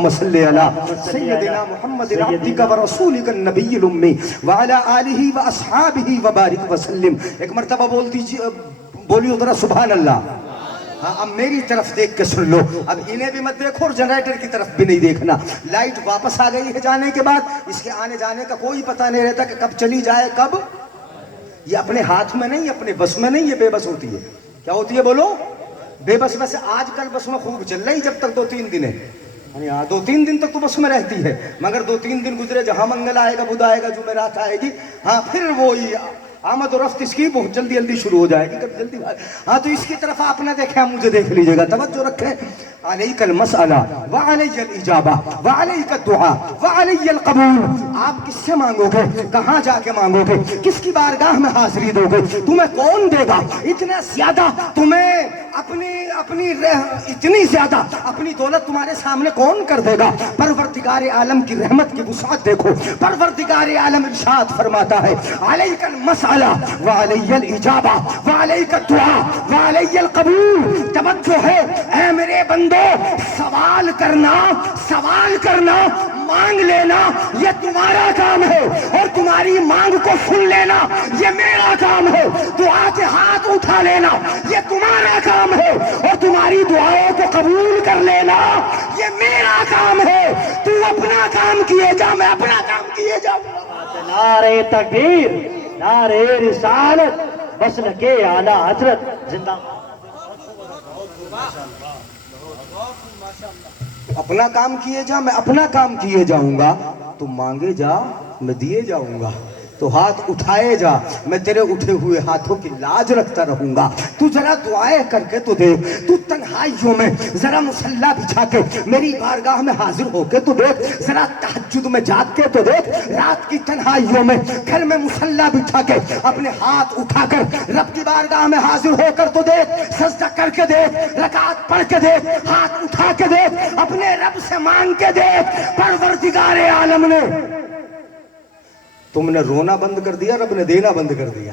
اللهم صل علی سیدنا محمد عبدک ورسولک النبی الامی وعلی آلہ واصحابہ وبارک وسلم. ایک مرتبہ بولیو ذرا سبحان اللہ. ہاں اب میری طرف دیکھ کے سن لو. اب انہیں بھی مت دیکھو اور جنریٹر کی طرف بھی نہیں دیکھنا. لائٹ واپس آ گئی ہے جانے کے بعد. اس کے آنے جانے کا کوئی پتہ نہیں رہتا کہ کب چلی جائے کب. یہ اپنے ہاتھ میں نہیں, اپنے بس میں نہیں, یہ بے بس ہوتی ہے. کیا ہوتی ہے بولو؟ بے بس. ویسے آج کل بس میں خوب چل رہی جب تک 2-3 دن ہے. ہاں 2-3 دن تک تو بس میں رہتی ہے, مگر 2-3 دن گزرے, جہاں منگل آئے گا, بدھ آئے گا, جمعرات آئے گی, ہاں پھر وہی آمد و رفت اس کی بہت جلدی جلدی شروع ہو جائے گی. کب جلدی. ہاں تو اس کی طرف آپ نہ دیکھیں, مجھے دیکھ لیجئے گا, توجہ رکھیں. علیک المسئلہ وعلی الاجابہ وعلیک الدعاء وعلی القبول. آپ کس سے مانگو گے, کہاں جا کے مانگو گے, کس کی بارگاہ میں حاضری دو گے, تمہیں کون دے گا اتنا زیادہ, تمہیں اپنی اتنی زیادہ اپنی دولت تمہارے سامنے کون کر دے گا. پروردگار عالم کی رحمت کی وسعت دیکھو. پروردگار عالم ارشاد فرماتا ہے علیک المسئلہ وعلی الاجابہ وعلیک الدعاء وعلی القبول. توجہ ہے اے میرے بندو, سوال کرنا مانگ لینا یہ تمہارا کام ہے, اور تمہاری مانگ کو سن لینا یہ میرا کام ہے. دعا کے ہاتھ اٹھا لینا یہ تمہارا کام ہے, اور تمہاری دعاؤں کو قبول کر لینا یہ میرا کام ہے. تو اپنا کام کیے جا, میں اپنا کام کیے جاؤں. نعرہ تکبیر, نعرہ رسالت, مسلک اعلی حضرت زندہ. اپنا کام کیے جا, میں اپنا کام کیے جاؤں گا. تو مانگے جا, میں دیے جاؤں گا. تو ہاتھ اٹھائے جا, میں تیرے اٹھے ہوئے ہاتھوں کی لاج رکھتا رہوں گا. تو ذرا دعائیں کر کے تو دیکھ, تو تنہائیوں میں ذرا مصلی بچھا کے میری بارگاہ میں حاضر ہو کے تو دیکھ, ذرا تہجد میں جاگ کے تو دیکھ, رات کی تنہائیوں میں گھر میں مصلی بچھا کے اپنے ہاتھ اٹھا کر رب کی بارگاہ میں حاضر ہو کر تو دیکھ, سجدہ کر کے دیکھ, رکعت پڑھ کے دیکھ, ہاتھ اٹھا کے دیکھ, اپنے رب سے مانگ کے دیکھ. پروردگار عالم نے, تم نے رونا بند کر دیا, رب نے دینا بند کر دیا.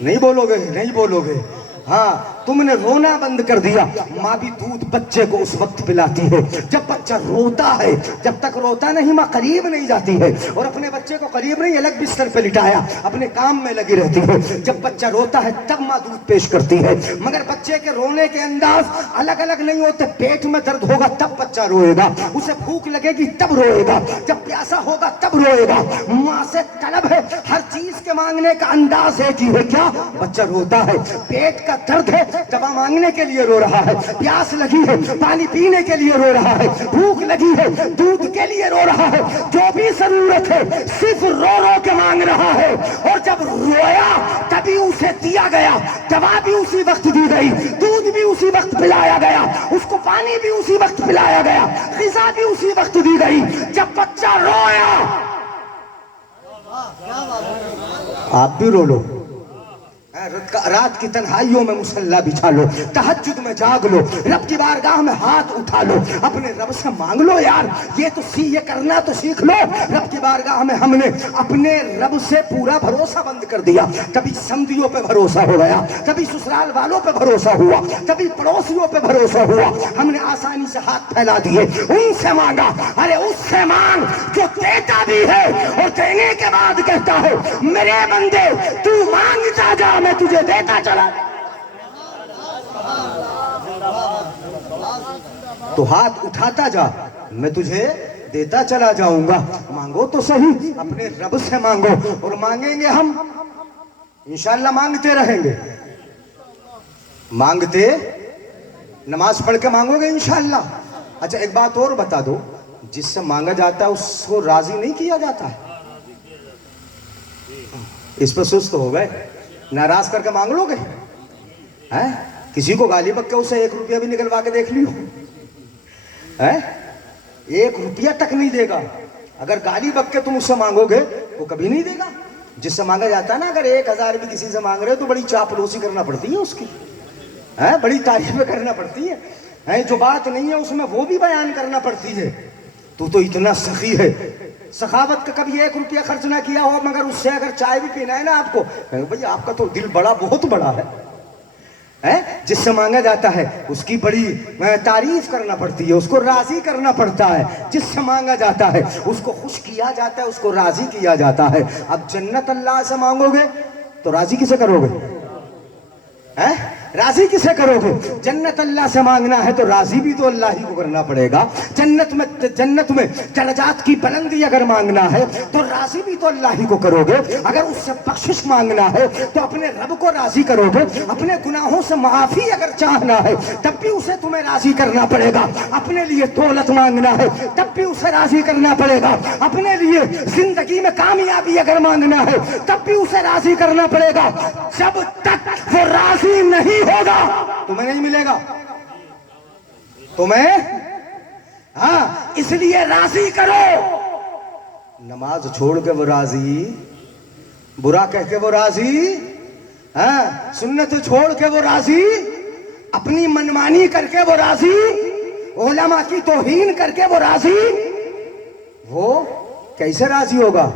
نہیں بولو گے, نہیں بولو گے. ہاں تم نے رونا بند کر دیا. ماں بھی دودھ بچے کو اس وقت پلاتی ہے جب بچہ روتا ہے. جب تک روتا نہیں ماں قریب نہیں جاتی ہے, اور اپنے بچے کو قریب نہیں, الگ بستر پہ لٹایا اپنے کام میں لگی رہتی ہے. جب بچہ روتا ہے تب ماں دودھ پیش کرتی ہے, مگر بچے کے رونے کے انداز الگ الگ نہیں ہوتے. پیٹ میں درد ہوگا تب بچہ روئے گا, اسے بھوک لگے گی تب روئے گا, جب پیاسا ہوگا تب روئے گا. ماں سے طلب ہے, ہر چیز کے مانگنے کا انداز ایک ہی ہے. کیا بچہ روتا ہے, پیٹ کا درد ہے, دوا مانگنے کے لیے رو رہا ہے, پیاس لگی ہے, پانی پینے کے لیے رو رہا ہے, بھوک لگی ہے, دودھ کے لیے رو رہا ہے. جو بھی ضرورت ہے صرف رو رو کے مانگ رہا ہے, اور جب رویا تبھی اسے دیا گیا, دوا بھی اسی وقت دی گئی, دودھ بھی اسی وقت پلایا گیا, اس کو پانی بھی اسی وقت پلایا گیا, غذا بھی اسی وقت دی گئی. جب بچہ رویا آپ بھی رو لو, رات کی تنہائیوں میں مصلی بچھا لو, تہجد میں جاگ لو, رب کی بارگاہ میں ہاتھ اٹھا لو, اپنے رب سے مانگ لو. یار یہ کرنا تو سیکھ لو. رب کی بارگاہ میں ہم نے اپنے رب سے پورا بھروسہ بند کر دیا. کبھی سمدھیوں پہ بھروسہ ہو گیا, کبھی سسرال والوں پہ بھروسہ ہوا, کبھی پڑوسیوں پہ بھروسہ ہوا. ہم نے آسانی سے ہاتھ پھیلا دیے, ان سے مانگا. ارے اس سے مانگ جو دیتا بھی ہے اور دینے کے بعد کہتا ہے میرے بندے تو مانگتا جا, میں تجھے دیتا چلا. تو ہاتھ اٹھاتا جا, میں تجھے دیتا چلا جاؤں گا. مانگو تو صحیح, اپنے رب سے مانگو, اور مانگیں گے ہم انشاءاللہ, مانگتے رہیں گے. مانگتے, نماز پڑھ کے مانگو گے انشاءاللہ. اچھا ایک بات اور بتا دو, جس سے مانگا جاتا ہے اس کو راضی نہیں کیا جاتا ہے. اس پہ سست ہو گئے, ناراض کر کے مانگ لو گے. کسی کو گالی بک کے اسے 1 روپیہ بھی نکلوا کے دیکھ لیو, 1 روپیہ تک نہیں دے گا. اگر گالی بک کے تم اس سے مانگو گے وہ کبھی نہیں دے گا. جس سے مانگا جاتا ہے نا, اگر 1000 بھی کسی سے مانگ رہے تو بڑی چاپلوسی کرنا پڑتی ہے اس کی, بڑی تعریفیں کرنا پڑتی ہے, جو بات نہیں ہے اس میں وہ بھی بیان کرنا پڑتی ہے. تو اتنا سخی ہے, سخاوت کا کبھی 1 روپیہ خرچ نہ کیا ہو, مگر اس سے اگر چائے بھی پینا ہے نا آپ کو, بھئی آپ کا تو دل بڑا, بہت بڑا ہے. جس سے مانگا جاتا ہے اس کی بڑی تعریف کرنا پڑتی ہے، اس کو راضی کرنا پڑتا ہے. جس سے مانگا جاتا ہے اس کو خوش کیا جاتا ہے، اس کو راضی کیا جاتا ہے. اب جنت اللہ سے مانگو گے تو راضی کسے کرو گے؟ راضی کسے کرو گے؟ جنت اللہ سے مانگنا ہے تو راضی بھی تو اللہ ہی کو کرنا پڑے گا. جنت میں درجات کی بلندی اگر مانگنا ہے تو راضی بھی تو اللہ ہی کو کرو گے. اگر اس سے بخشش مانگنا ہے تو اپنے رب کو راضی کرو گے. اپنے گناہوں سے معافی اگر چاہنا ہے تب بھی اسے تمہیں راضی کرنا پڑے گا. اپنے لیے دولت مانگنا ہے تب بھی اسے راضی کرنا پڑے گا. اپنے لیے زندگی میں کامیابی اگر مانگنا ہے تب بھی اسے راضی کرنا پڑے گا. جب تک وہ راضی نہیں ہوگا تمہیں نہیں ملے گا. تمہیں اس لیے راضی کرو. نماز چھوڑ کے وہ راضی، برا کہہ کے وہ راضی، سنت چھوڑ کے وہ راضی، اپنی منمانی کر کے وہ راضی، علماء کی توہین کر کے وہ راضی. وہ کیسے راضی ہوگا؟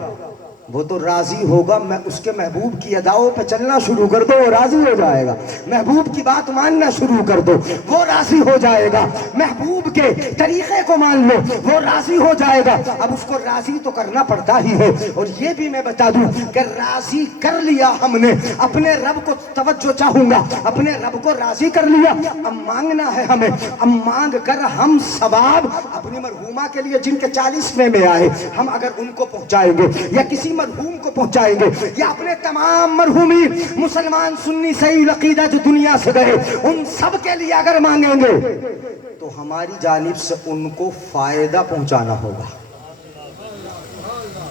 وہ تو راضی ہوگا میں اس کے محبوب کی اداؤں پہ چلنا شروع کر دو وہ راضی ہو جائے گا. محبوب کی بات ماننا شروع کر دو وہ راضی ہو جائے گا. محبوب کے طریقے کو مان لو وہ راضی ہو جائے گا. اب اس کو راضی تو کرنا پڑتا ہی ہے. اور یہ بھی میں بتا دوں کہ راضی کر لیا ہم نے اپنے رب کو، توجہ چاہوں گا، اپنے رب کو راضی کر لیا. اب مانگنا ہے ہمیں. اب مانگ کر ہم ثواب اپنی مرحومہ کے لیے جن کے 40ویں میں آئے ہم اگر ان کو پہنچائیں گے یا کسی مرحوم کو پہنچائیں گے یا اپنے تمام مرحومین مسلمان سنی صحیح العقیدہ جو دنیا سے گئے ان سب کے لیے اگر مانگیں گے تو ہماری جانب سے ان کو فائدہ پہنچانا ہوگا.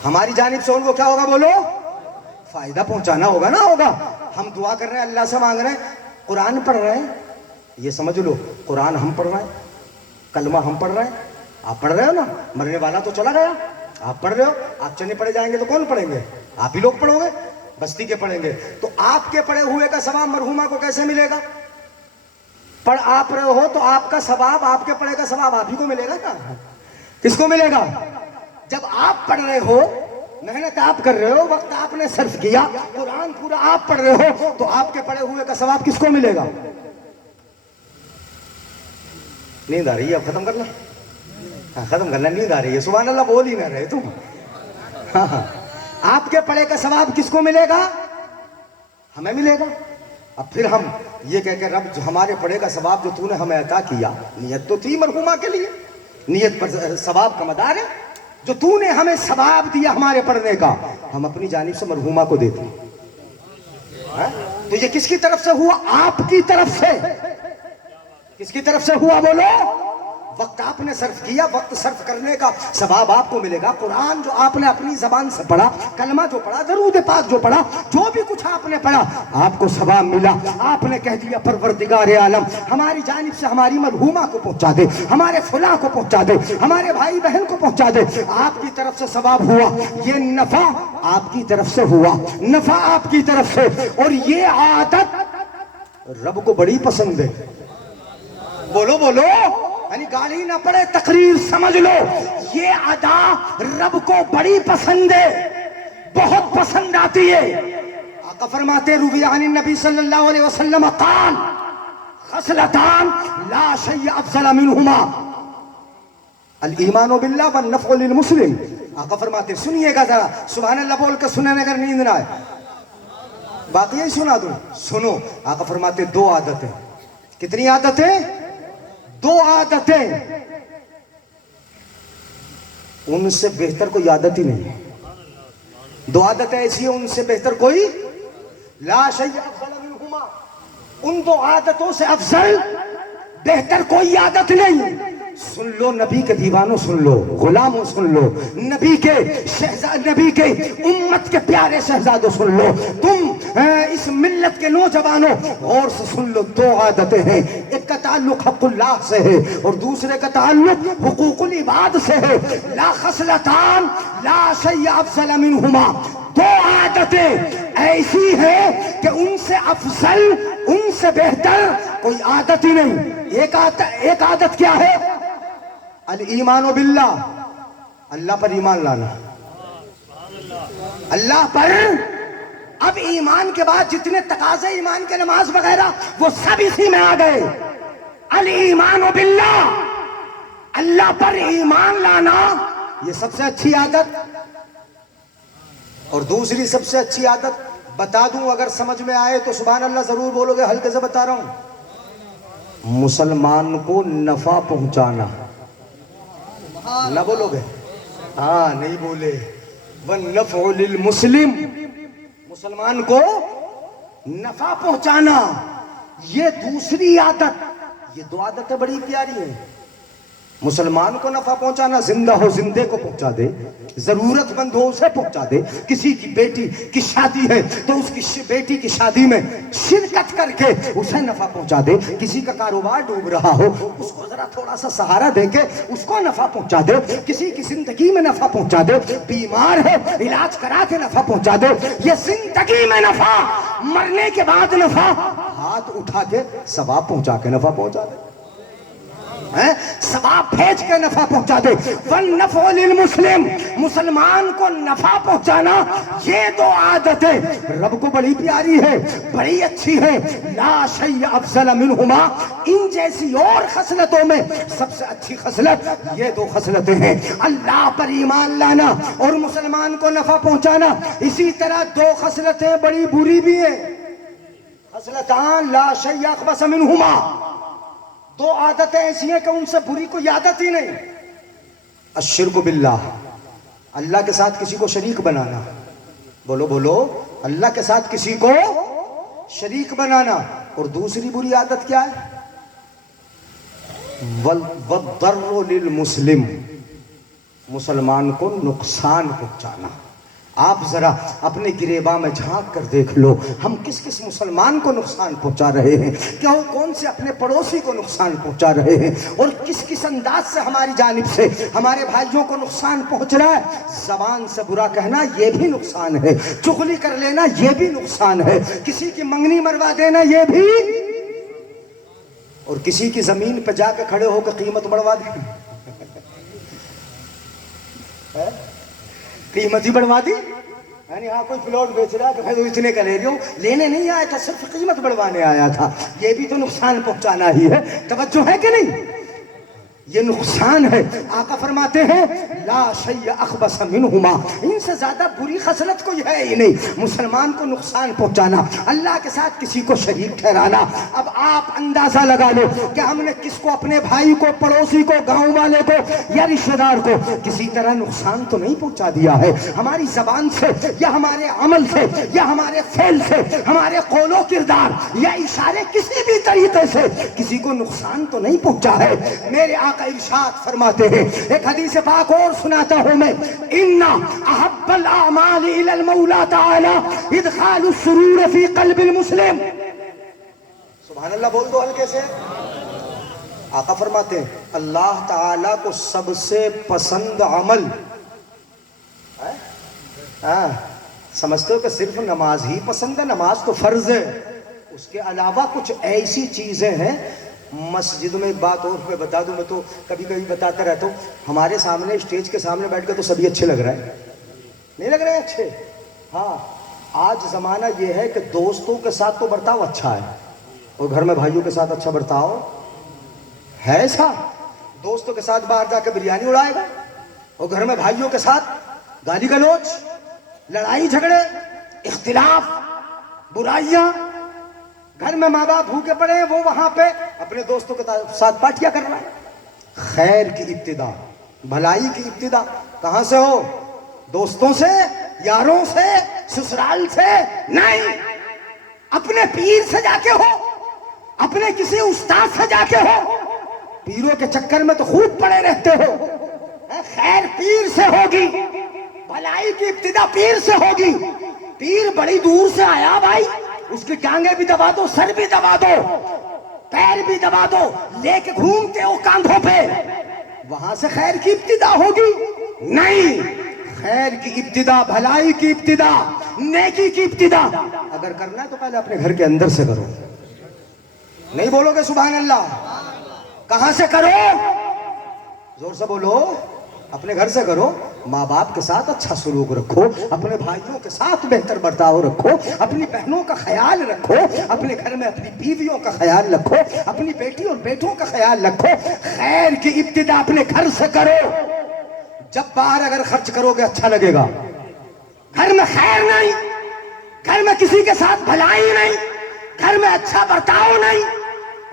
ہماری جانب سے ان کو کیا ہوگا؟ بولو، فائدہ پہنچانا ہوگا نا. ہوگا. ہم دعا کر رہے ہیں، اللہ سے مانگ رہے ہیں، قرآن پڑھ رہے ہیں، یہ سمجھ لو قرآن ہم پڑھ رہے ہیں، کلمہ ہم پڑھ رہے ہیں. آپ پڑھ رہے ہو نا، مرنے والا تو چلا گیا، آپ پڑھ رہے ہو. آپ چنے پڑے جائیں گے تو کون پڑھیں گے؟ آپ ہی لوگ پڑھو گے، بستی کے پڑھیں گے. تو آپ کے پڑھے ہوئے کا ثواب مرحومہ کو کیسے ملے گا؟ پڑھ آپ رہے ہو تو آپ کا ثواب، آپ کے پڑھے کا ثواب آپ ہی کو ملے گا نا. کس کو ملے گا؟ جب آپ پڑھ رہے ہو، محنت آپ کر رہے ہو، وقت آپ نے صرف کیا، قرآن پورا آپ پڑھ رہے ہو تو آپ کے پڑھے ہوئے کا ثواب کس کو ملے گا؟ نیند آ رہی ہے؟ اب ختم کرنا. ختم کرنا. نیند آ رہی ہے؟ سبحان اللہ بول ہی نہ رہے تم. آپ کے پڑھے کا ثواب کس کو ملے گا؟ ہمیں ملے گا. اب پھر ہم یہ کہہ کہ رب ہمارے پڑھے کا ثواب جو تو نے ہمیں عطا کیا، نیت تو تھی مرحومہ کے لیے، نیت پر ثواب کا مدار ہے. جو تو نے ہمیں ثواب دیا ہمارے پڑھنے کا ہم اپنی جانب سے مرحومہ کو دیتے ہیں. تو یہ کس کی طرف سے ہوا؟ آپ کی طرف سے. کس کی طرف سے ہوا؟ بولو. وقت آپ نے صرف کیا، وقت صرف کرنے کا ثواب آپ کو ملے گا. قرآن جو آپ نے اپنی زبان سے پڑھا، کلمہ جو پڑھا، درود پاک جو پڑھا، جو بھی کچھ آپ نے پڑھا آپ کو ثواب ملا. آپ نے کہہ دیا پروردگار عالم ہماری جانب سے ہماری مرحومہ کو پہنچا دے، ہمارے فلاں کو پہنچا دے، ہمارے بھائی بہن کو پہنچا دے. آپ کی طرف سے ثواب ہوا، یہ نفع آپ کی طرف سے ہوا، نفع آپ کی طرف سے. اور یہ عادت رب کو بڑی پسند ہے. بولو بولو. یعنی گالی نہ پڑے، تقریر سمجھ لو. یہ ادا رب کو بڑی پسند ہے، بہت پسند آتی ہے. آقا فرماتے روی عن النبی صلی اللہ علیہ وسلم قال خصلتان لا شیء افضل منہما الایمان باللہ والنفع للمسلم. آقا فرماتے سنیے گا ذرا، سبحان اللہ بول کے سننے اگر نیند نہ آئے، باقی ہی سنا دوں. سنو. آقا فرماتے دو عادتیں. کتنی عادتیں؟ دو عادتیں. ان سے بہتر کوئی عادت ہی نہیں. دو عادتیں ایسی ہیں ان سے بہتر کوئی لا شیء افضل منہما. ان دو عادتوں سے افضل بہتر کوئی عادت نہیں. سن لو نبی کے دیوانوں، سن لو غلاموں، سن لو نبی کے نبی کے امت کے پیارے شہزادوں، سن لو تم اس ملت کے نوجوانوں، غور سے سن لو. دو عادتیں ہیں. ایک کا تعلق حق اللہ سے ہے اور دوسرے کا تعلق حقوق العباد سے ہے. لا خصلتان لا شیء افضل منہما. دو عادتیں ایسی ہیں کہ ان سے افضل، ان سے بہتر کوئی عادت ہی نہیں. ایک عادت کیا ہے؟ الایمان باللہ، اللہ پر ایمان لانا. اللہ پر اب ایمان کے بعد جتنے تقاضے ایمان کے نماز وغیرہ وہ سب اسی میں آ گئے. الایمان باللہ، اللہ پر ایمان لانا یہ سب سے اچھی عادت. اور دوسری سب سے اچھی عادت بتا دوں، اگر سمجھ میں آئے تو سبحان اللہ ضرور بولو گے، ہلکے سے بتا رہا ہوں. مسلمان کو نفع پہنچانا. نہ بولو گے؟ ہاں نہیں بولے. وَالنَّفْعُ لِلْمُسْلِمِ، مسلمان کو نفع پہنچانا یہ دوسری عادت. یہ دو عادتیں بڑی پیاری ہیں. مسلمان کو نفع پہنچانا، زندہ ہو زندے کو پہنچا دے، ضرورت مند ہو اسے پہنچا دے. کسی کی بیٹی کی شادی ہے تو اس کی بیٹی کی شادی میں شرکت کر کے اسے نفع پہنچا دے. کسی کا کاروبار ڈوب رہا ہو اس کو ذرا تھوڑا سا سہارا دے کے اس کو نفع پہنچا دے. کسی کی زندگی میں نفع پہنچا دے. بیمار ہے علاج کرا کے نفع پہنچا دے. یہ زندگی میں نفع، مرنے کے بعد نفع، ہاتھ اٹھا کے ثواب پہنچا کے نفع پہنچا دے، ثواب بھیج کے نفع پہنچا دے. وَالنَّفْعُ لِلْمُسْلِمِ، مسلمان کو نفع پہنچانا یہ دو عادتیں رب کو بڑی پیاری ہے، بڑی اچھی ہے. لا شیء افضل منہما، ان جیسی اور خصلتوں میں سب سے اچھی خصلت یہ دو خصلتیں ہیں، اللہ پر ایمان لانا اور مسلمان کو نفع پہنچانا. اسی طرح دو خصلتیں بڑی بری بھی ہیں. خصلتان لا شیء اخبث منہما، دو عادتیں ایسی ہیں کہ ان سے بری کوئی عادت ہی نہیں. الشرک باللہ، اللہ کے ساتھ کسی کو شریک بنانا. بولو بولو، اللہ کے ساتھ کسی کو شریک بنانا. اور دوسری بری عادت کیا ہے؟ والضر للمسلم، مسلمان کو نقصان پہنچانا. آپ ذرا اپنے گریباں میں جھانک کر دیکھ لو، ہم کس کس مسلمان کو نقصان پہنچا رہے ہیں، کیا کون سے اپنے پڑوسی کو نقصان پہنچا رہے ہیں، اور کس کس انداز سے ہماری جانب سے ہمارے بھائیوں کو نقصان پہنچ رہا ہے. زبان سے برا کہنا یہ بھی نقصان ہے، چغلی کر لینا یہ بھی نقصان ہے، کسی کی منگنی مروا دینا یہ بھی، اور کسی کی زمین پہ جا کے کھڑے ہو کے قیمت بڑھوا دینا. قیمت ہی بڑھوا دی، یعنی ہاں کوئی پلاٹ بیچ رہا ہے کہ بھائی وہ اتنے کا لے رہی ہوں، لینے نہیں آیا تھا، صرف قیمت بڑھوانے آیا تھا. یہ بھی تو نقصان پہنچانا ہی ہے. توجہ ہے کہ نہیں؟ یہ نقصان ہے. آقا فرماتے ہیں لا شیء اخبث منہما، ان سے زیادہ بری خصلت کوئی ہے ہی نہیں. مسلمان کو نقصان پہنچانا، اللہ کے ساتھ کسی کو شریک ٹھہرانا. اب آپ اندازہ لگا لو کہ ہم نے کس کو، اپنے بھائی کو، پڑوسی کو، گاؤں والے کو یا رشتہ دار کو کسی طرح نقصان تو نہیں پہنچا دیا ہے. ہماری زبان سے یا ہمارے عمل سے یا ہمارے فعل سے، ہمارے قول و کردار یا اشارے، کسی بھی طریقے سے کسی کو نقصان تو نہیں پہنچا ہے. میرے آقا ارشاد فرماتے ہیں، ایک حدیث پاک اور سناتا ہوں میں، ان احب الاعمال الى المولى تعالی ادخال السرور فی قلب المسلم. سبحان اللہ بول دو ہلکے سے. آقا فرماتے ہیں اللہ تعالی کو سب سے پسند عمل، سمجھتے ہو کہ صرف نماز ہی پسند ہے؟ نماز تو فرض ہے، اس کے علاوہ کچھ ایسی چیزیں ہیں. مسجد میں ایک بات اور میں بتا دوں، میں تو کبھی کبھی بتاتا رہتا ہوں، ہمارے سامنے اسٹیج کے سامنے بیٹھ کے تو سبھی اچھے لگ رہے ہیں، نہیں لگ رہے ہیں اچھے؟ ہاں آج زمانہ یہ ہے کہ دوستوں کے ساتھ تو برتاؤ اچھا ہے، اور گھر میں بھائیوں کے ساتھ اچھا برتاؤ ہے ایسا؟ دوستوں کے ساتھ باہر جا کے بریانی اڑائے گا، اور گھر میں بھائیوں کے ساتھ گالی گلوچ، لڑائی جھگڑے، اختلاف، برائیاں. گھر میں ماں باپ بھوکے پڑے ہیں، وہ وہاں پہ اپنے دوستوں کے ساتھ پارٹیاں کر رہا ہے. خیر کی ابتدا، بھلائی کی ابتدا کہاں سے ہو؟ دوستوں سے، یاروں سے، سسرال سے نہیں، اپنے پیر سے جا کے ہو، اپنے کسی استاد سے جا کے ہو. پیروں کے چکر میں تو خوب پڑے رہتے ہو. خیر پیر سے ہوگی، بھلائی کی ابتدا پیر سے ہوگی. پیر بڑی دور سے آیا بھائی، اس کی ٹانگیں بھی دبا دو، سر بھی دبا دو، پیر بھی دبا دو، لے کے گھومتے ہو کاندھوں پہ، وہاں سے خیر کی ابتدا ہوگی؟ نہیں. خیر کی ابتدا، بھلائی کی ابتدا، نیکی کی ابتدا اگر کرنا ہے تو پہلے اپنے گھر کے اندر سے کرو. نہیں بولو گے سبحان اللہ؟ کہاں سے کرو؟ زور سے بولو. اپنے گھر سے کرو. ماں باپ کے ساتھ اچھا سلوک رکھو, اپنے بھائیوں کے ساتھ بہتر برتاؤ رکھو, اپنی بہنوں کا خیال رکھو, اپنے گھر میں اپنی بیویوں کا خیال رکھو, اپنی بیٹی اور بیٹوں کا خیال رکھو. خیر کی ابتدا اپنے گھر سے کرو. جب باہر اگر خرچ کرو گے اچھا لگے گا. گھر میں خیر نہیں, گھر میں کسی کے ساتھ بھلائی نہیں, گھر میں اچھا برتاؤ نہیں,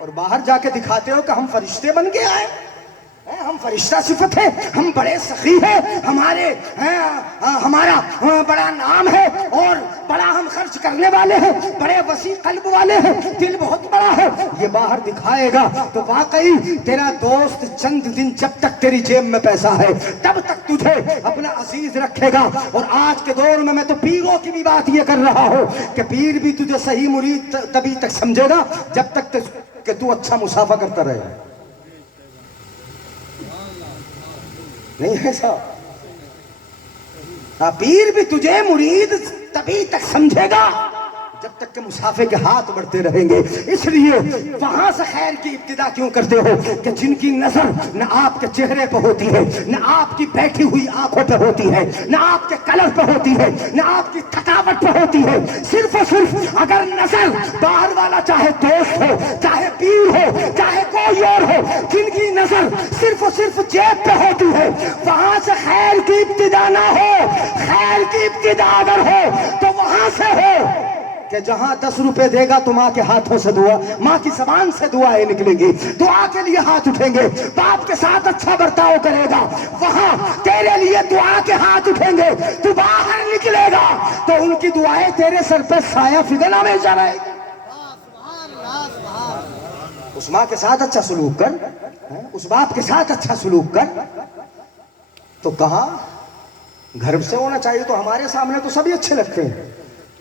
اور باہر جا کے دکھاتے ہو کہ ہم فرشتے بن کے آئے, ہم فرشتہ صفت ہے, ہم بڑے سخی ہیں, ہمارا بڑا نام ہے, اور بڑا ہم خرچ کرنے والے ہیں, بڑے وسیع قلب والے ہیں, دل بہت بڑا ہے. یہ باہر دکھائے گا تو واقعی تیرا دوست چند دن جب تک تیری جیب میں پیسہ ہے تب تک تجھے اپنا عزیز رکھے گا. اور آج کے دور میں تو پیروں کی بھی بات یہ کر رہا ہوں کہ پیر بھی تجھے صحیح مرید تبھی تک سمجھے گا جب تک کہ تو اچھا مسافہ کرتا رہے. نہیں ایسا, پیر بھی تجھے مرید تبھی تک سمجھے گا جب تک کہ مسافے کے ہاتھ بڑھتے رہیں گے. اس لیے وہاں سے خیر کی ابتدا کیوں کرتے ہو کہ جن کی نظر نہ آپ کے چہرے پہ ہوتی ہے, نہ آپ کی بیٹھی ہوئی آنکھوں پہ ہوتی ہے, نہ آپ کے کلر پہ ہوتی ہے, نہ آپ کی تھکاوٹ پہ ہوتی ہے. صرف اور صرف اگر نظر باہر والا چاہے دوست ہو, چاہے پیر ہو, چاہے کوئی اور ہو, جن کی نظر صرف اور صرف جیب پہ ہوتی ہے, وہاں سے خیر کی ابتدا نہ ہو. خیر کی ابتدا اگر ہو تو وہاں سے ہو کہ جہاں 10 روپے دے گا تو ماں کے ہاتھوں سے دعا, ماں کی زبان سے دعائیں نکلیں گی, دعا کے لیے ہاتھ اٹھیں گے. باپ کے ساتھ اچھا برتاؤ کرے گا, وہاں تیرے لیے دعا کے ہاتھ اٹھیں گے. تو باہر نکلے گا تو ان کی دعائیں تیرے سر پہ سایہ فگن ہمیشہ رہے گی. اس ماں کے ساتھ اچھا سلوک کر, اس باپ کے ساتھ اچھا سلوک کر. تو کہاں گھر سے ہونا چاہیے, تو ہمارے سامنے تو سبھی اچھے لگتے ہیں.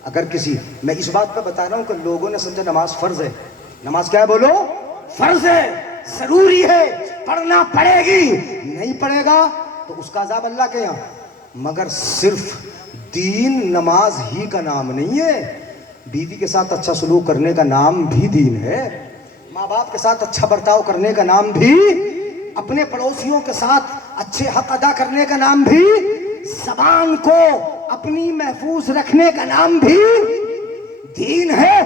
اگر کسی, میں اس بات پہ بتا رہا ہوں کہ لوگوں نے سمجھا نماز فرض ہے. نماز کیا ہے بولو؟ فرض ہے, ضروری ہے, پڑھنا پڑے گی. نہیں پڑھے گا تو اس کا عذاب اللہ کے یہاں. مگر صرف دین نماز ہی کا نام نہیں ہے, بیوی کے ساتھ اچھا سلوک کرنے کا نام بھی دین ہے, ماں باپ کے ساتھ اچھا برتاؤ کرنے کا نام بھی, اپنے پڑوسیوں کے ساتھ اچھے حق ادا کرنے کا نام بھی, زبان کو اپنی محفوظ رکھنے کا نام بھی دین ہے.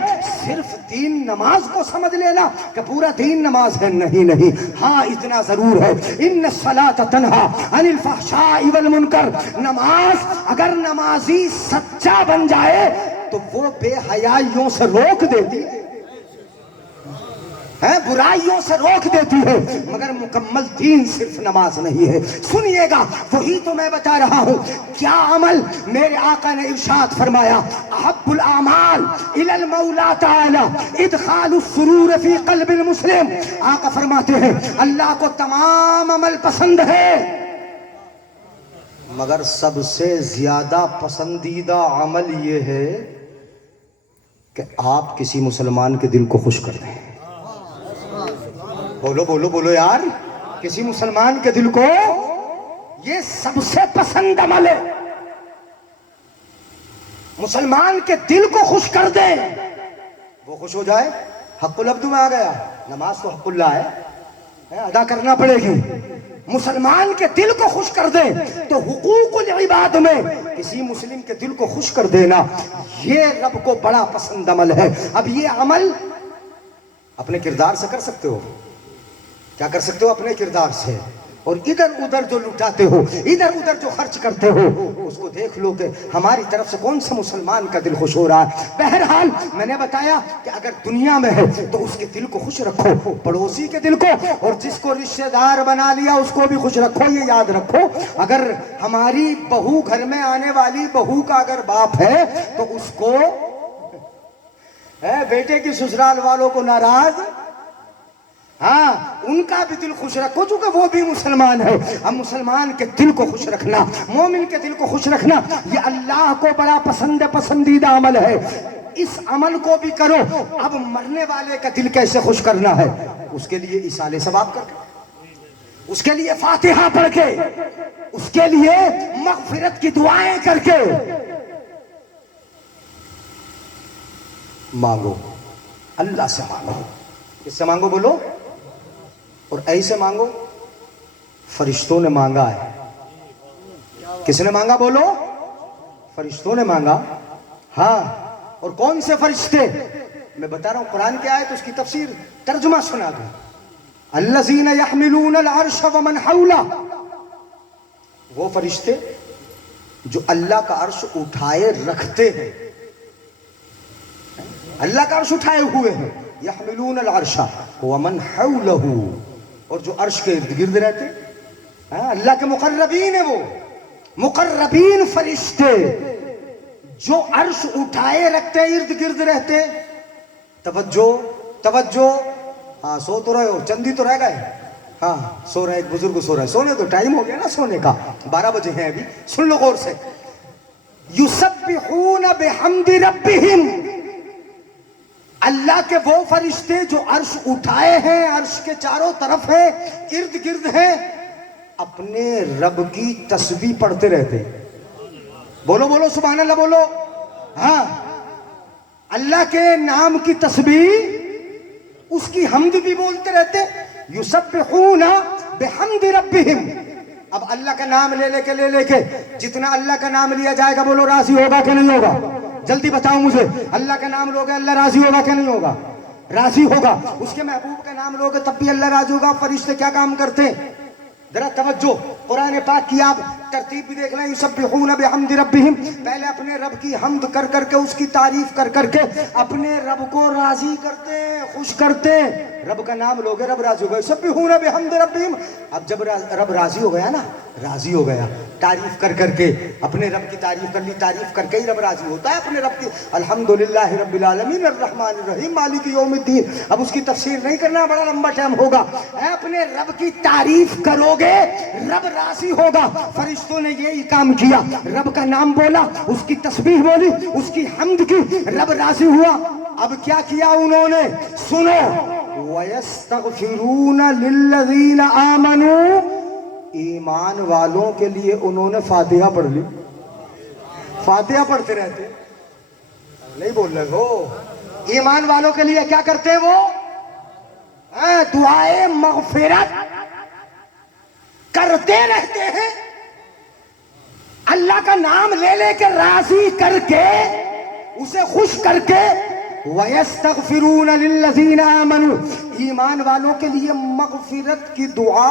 صرف دین نماز کو سمجھ لینا کہ پورا دین نماز ہے, نہیں نہیں. ہاں اتنا ضرور ہے, ان الصلاۃ تنہا عن الفحشاء والمنکر. نماز اگر نمازی سچا بن جائے تو وہ بے حیائیوں سے روک دیتی ہے, برائیوں سے روک دیتی ہے. مگر مکمل دین صرف نماز نہیں ہے. سنیے گا, وہی تو میں بتا رہا ہوں. کیا عمل میرے آقا نے ارشاد فرمایا, احب الاعمال الی المولا تعالی ادخال السرور فی قلب المسلم. آقا فرماتے ہیں اللہ کو تمام عمل پسند ہے, مگر سب سے زیادہ پسندیدہ عمل یہ ہے کہ آپ کسی مسلمان کے دل کو خوش کر دیں. بولو بولو بولو یار, کسی مسلمان کے دل کو, یہ سب سے پسند عمل ہے. مسلمان کے دل کو خوش کر دے, وہ خوش ہو جائے. حق العبد میں آ گیا, نماز تو حق اللہ ہے, ادا کرنا پڑے گی. مسلمان کے دل کو خوش کر دے تو حقوق العباد میں کسی مسلم کے دل کو خوش کر دینا, یہ رب کو بڑا پسند عمل ہے. اب یہ عمل اپنے کردار سے کر سکتے ہو, کیا کر سکتے ہو اپنے کردار سے, اور ادھر ادھر جو لٹاتے ہو, ادھر ادھر جو خرچ کرتے ہو, اس کو دیکھ لو کہ ہماری طرف سے کون سا مسلمان کا دل خوش ہو رہا ہے. بہرحال میں نے بتایا کہ اگر دنیا میں ہے تو اس کے دل کو خوش رکھو, پڑوسی کے دل کو, اور جس کو رشتہ دار بنا لیا اس کو بھی خوش رکھو. یہ یاد رکھو, اگر ہماری بہو, گھر میں آنے والی بہو کا اگر باپ ہے تو اس کو, بیٹے کی سسرال والوں کو ناراض, ہاں ان کا بھی دل خوش رکھو چونکہ وہ بھی مسلمان ہے. اب مسلمان کے دل کو خوش رکھنا, مومن کے دل کو خوش رکھنا, یہ اللہ کو بڑا پسندیدہ عمل ہے. اس عمل کو بھی کرو. اب مرنے والے کا دل کیسے خوش کرنا ہے, اس کے لیے ایصال ثواب کر کے, اس کے لیے فاتحہ پڑھ کے, اس کے لیے مغفرت کی دعائیں کر کے مانگو, اللہ سے مانگو. کس سے مانگو بولو؟ اور ایسے مانگو فرشتوں نے مانگا ہے. کس نے مانگا بولو؟ فرشتوں نے مانگا. ہاں. اور کون سے فرشتے؟ میں بتا رہا ہوں قرآن کی آیت اس کی تفسیر ترجمہ سنا دوں. الذین یحملون العرش ومن حولہ، وہ فرشتے جو اللہ کا عرش اٹھائے رکھتے ہیں. اللہ کا عرش اٹھائے ہوئے ہیں. یحملون العرش ومن حولہ، اور جو عرش کے ارد گرد رہتے. اللہ کے مقربین ہیں، وہ مقربین فرشتے جو عرش اٹھائے رکھتے ارد گرد رہتے. توجہ توجہ. ہاں سو تو رہے ہو، چندی تو رہ گئے. ہاں سو رہے، ایک بزرگ سو رہے. سونے تو ٹائم ہو گیا نا سونے کا، 12 بجے ہیں ابھی. سن لو غور سے. یسبحون بحمد ربہم، اللہ کے وہ فرشتے جو عرش اٹھائے ہیں، عرش کے چاروں طرف ہیں، ارد گرد ہیں، اپنے رب کی تسبیح پڑھتے رہتے. بولو بولو سبحان اللہ بولو. ہاں اللہ کے نام کی تسبیح، اس کی حمد بھی بولتے رہتے. یسبحون بحمد ربہم. اب اللہ کا نام لے کے جتنا اللہ کا نام لیا جائے گا، بولو راضی ہوگا کہ نہیں ہوگا؟ جلدی بتاؤ مجھے. اللہ کا نام لوگے، اللہ راضی ہوگا کہ نہیں ہوگا؟ راضی ہوگا. اس کے محبوب کا نام لوگے تب بھی اللہ راضی ہوگا. فرشتے کیا کام کرتے ہیں؟ ذرا توجہ. قرآن پاک کی آپ ترتیب بھی دیکھ لیں. یسبحون بحمد ربہم، پہلے اپنے رب کی حمد کر کر کے، اس کی تعریف کر کر کے اپنے رب کو راضی کرتے ہیں، خوش کرتے ہیں. رب کا نام لوگے، رب راضی ہو گیا. یسبحون بحمد ربہم. اب جب رب راضی ہو گیا نا، راضی ہو گیا، تعریف کر کر کے اپنے رب کی تعریف کر لی. تعریف کر کے ہی رب راضی ہوتا ہے اپنے رب کی. الحمدللہ رب العالمین الرحمن الرحیم مالک یوم الدین. اب اس کی تفسیر نہیں کرنا، بڑا لمبا ٹائم ہوگا. اپنے رب کی تعریف کرو گے، رب راضی ہوگا. فرشتوں نے یہی کام کیا. رب کا نام بولا، اس کی تسبیح بولی، اس کی حمد کی، رب راضی ہوا. اب کیا کیا انہوں نے؟ سنو. وَيَسْتَغْفِرُونَ لِلَّذِينَ آمَنُوا، ایمان والوں کے لیے انہوں نے فاتحہ پڑھ لی. فاتحہ پڑھتے رہتے. نہیں بول رہے ہو؟ ایمان والوں کے لیے کیا کرتے ہیں وہ؟ دعائے مغفرت کرتے رہتے ہیں. اللہ کا نام لے کے راضی کر کے، اسے خوش کر کے. وَيَسْتَغْفِرُونَ لِلَّذِينَ آمَنُوا، ایمان والوں کے لیے مغفرت کی دعا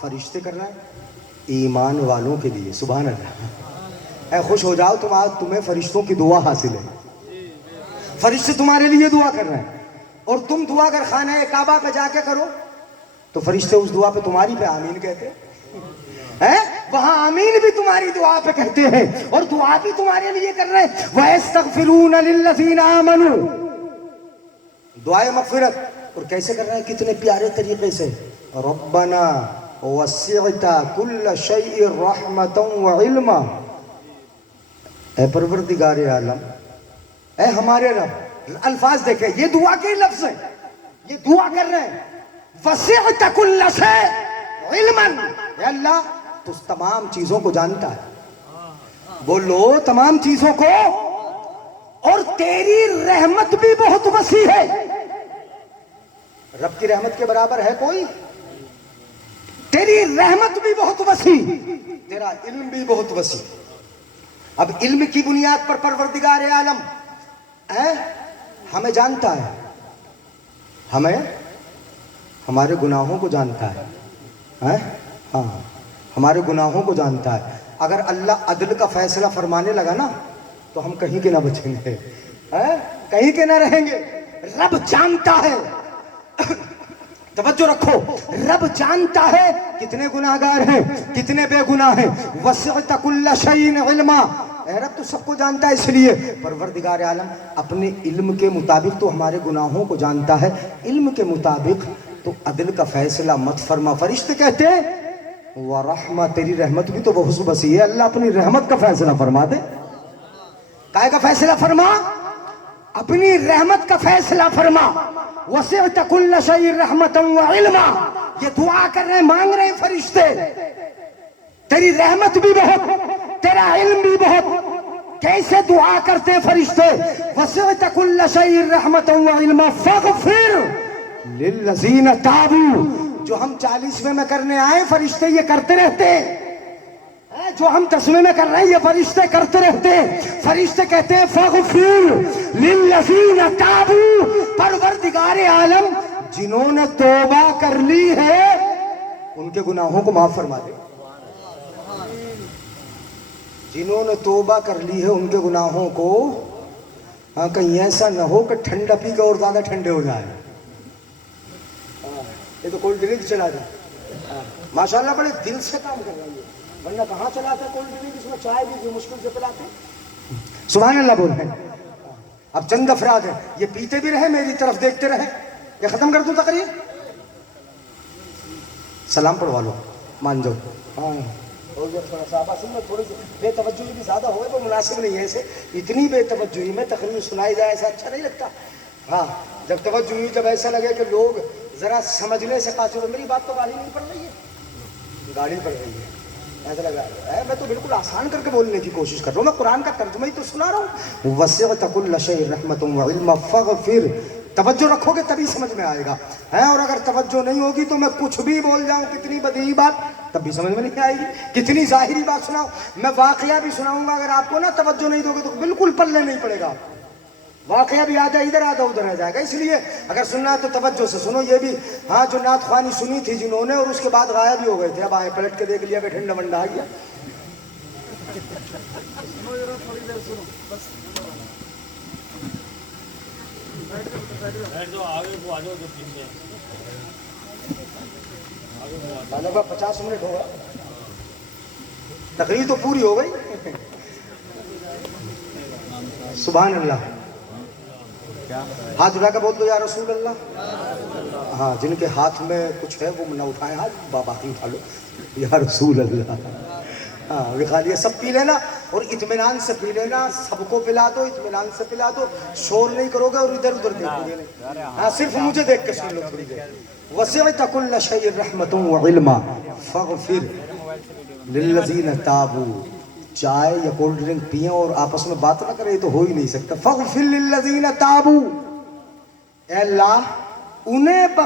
فرشتے کر رہے ہیں ایمان والوں کے لیے. سبحان اللہ. اے خوش ہو جاؤ تم، آج تمہیں فرشتوں کی دعا حاصل ہے. فرشتے تمہارے لیے دعا کر رہے ہیں. اور تم دعا اگر خانہ کعبہ پہ جا کے کرو تو فرشتے اس دعا پہ تمہاری پہ آمین کہتے ہیں. وہاں آمین بھی تمہاری دعا پہ کہتے ہیں، اور دعا بھی تمہارے لیے کر رہے ہیں. وَيَسْتَغْفِرُونَ لِلَّذِينَ آمَنُوا، دعائے مغفرت. اور کیسے کر رہے ہیں؟ کتنے پیارے طریقے سے. ربنا وسعت كل شيء رحمة وعلما، اے پروردگار عالم، اے ہمارے رب. الفاظ دیکھیں، یہ دعا کے لفظ ہیں، یہ دعا کر رہے ہیں. وسعت كل شيء علما، اے اللہ تو تمام چیزوں کو جانتا ہے. بولو تمام چیزوں کو. اور تیری رحمت بھی بہت وسیع ہے. رب کی رحمت کے برابر ہے کوئی؟ تیری رحمت بھی بہت وسیع، تیرا علم بھی بہت وسیع. اب علم کی بنیاد پر پروردگار عالم ہمیں جانتا ہے، ہمیں ہمارے گناہوں کو جانتا ہے. ہاں ہمارے گناہوں کو جانتا ہے. اگر اللہ عدل کا فیصلہ فرمانے لگا نا تو ہم کہیں کے نہ بچیں گے، کہیں کے نہ رہیں گے. رب جانتا ہے. توجہ رکھو، رب جانتا ہے کتنے گناہگار ہیں، کتنے بے گناہ ہیں. وسعت كل شيء علما، اے رب تو سب کو جانتا ہے. اس لیے پروردگار عالم اپنے علم کے مطابق تو ہمارے گناہوں کو جانتا ہے. علم کے مطابق تو عدل کا فیصلہ مت فرما. فرشتے کہتے ہیں وَرَحْمَةً، تیری رحمت بھی تو بہت وسیع ہے، اللہ اپنی رحمت کا فیصلہ فرما دے. کائے کا فیصلہ فرما؟ اپنی رحمت کا فیصلہ فرما. وسعت كل شيء رحمة وعلما. یہ دعا کر رہے ہیں، مانگ رہے ہیں فرشتے. تیری رحمت بھی بہت، تیرا علم بھی بہت. کیسے دعا کرتے ہیں فرشتے؟ وسعت كل شيء رحمة وعلما فاغفر للذین تابوا. جو ہم 40ویں میں کرنے آئے فرشتے یہ کرتے رہتے ہیں. جو ہم تسمے میں کر رہے ہیں یہ فرشتے کرتے رہتے ہیں. فرشتے کہتے ہیں فغفر للذین تابوا، پروردگار عالم جنہوں نے توبہ کر لی ہے ان کے گناہوں کو معاف فرما دے. جنہوں نے توبہ کر لی ہے ان کے گناہوں کو، ہاں کہیں ایسا نہ ہو کہ ٹھنڈا پی کے اور زیادہ ٹھنڈے ہو جائے. یہ تو کولڈ ڈرنک چلا دیں. ماشاءاللہ بڑے دل سے کام کر رہا ہے، ورنہ کہاں چلاتا ہے کولڈ ڈرنک، اس میں چائے بھی مشکل سے پلاتے ہیں. سبحان اللہ بول رہے ہیں. اب چند افراد ہیں یہ پیتے بھی رہے میری طرف دیکھتے رہے. یہ ختم کر دوں تقریر، سلام پڑھوا لو مان جاؤ. ہاں تھوڑا صحابہ سن، تھوڑی سی بے توجہی بھی زیادہ ہوئے تو مناسب نہیں ہے. ایسے اتنی بے توجہی میں تقریر سنائی جائے ایسا اچھا نہیں لگتا. ہاں جب توجہ ہوئی، جب ایسا لگے کہ لوگ ذرا سمجھنے سے قاصر ہو. میری بات تو گالی نہیں پڑ رہی ہے، گالی پڑ رہی ہے. ایسا لگ رہا ہے میں تو بالکل آسان کر کے بولنے کی کوشش کر رہا ہوں. میں قرآن کا ترجمہ ہی تو سنا رہا ہوں. وسعت كل شيء رحمة وعلما فاغفر. توجہ رکھو گے تبھی سمجھ میں آئے گا. اور اگر توجہ نہیں ہوگی تو میں کچھ بھی بول جاؤں، کتنی بدیہی بات، تب بھی سمجھ میں نہیں آئے گی. کتنی ظاہری بات سناؤں، میں واقعہ بھی سناؤں گا، اگر آپ کو نا توجہ نہیں دو گے تو بالکل پلے نہیں پڑے گا. واقعہ بھی آدھا ادھر آدھا ادھر رہ جائے گا. اس لیے اگر سننا ہے تو توجہ سے سنو. یہ بھی ہاں جو نعت خوانی سنی تھی جنہوں نے اور اس کے بعد غائب بھی ہو گئے تھے، اب آئے پلٹ کے دیکھ لیا کہ ٹھنڈا منڈا آ گیا. لگ بھگ 50 منٹ ہوگا، تقریر تو پوری ہو گئی. سبحان اللہ. ہاتھ اٹھا کے بول دو یا رسول اللہ. ہاں جن کے ہاتھ میں کچھ ہے وہ نہ اٹھائیں ہاتھ، بابا کی اٹھا لو یا رسول اللہ. ہاں کھا لیا، سب پی لینا اور اطمینان سے پی لینا. سب کو پلا دو، اطمینان سے پلا دو. شور نہیں کرو گے اور ادھر ادھر دیکھو گے نہیں. ہاں صرف مجھے دیکھ کے سن لو تھوڑی دیر. وسعت كل شيء رحمة وعلما فاغفر للذین تابوا. چائے یا کولڈ ڈرنک پیئیں اور آپس میں بات نہ کریں، تو ہو ہی نہیں سکتا. فاغفر للذین تابوا، اے اللہ انہیں بخش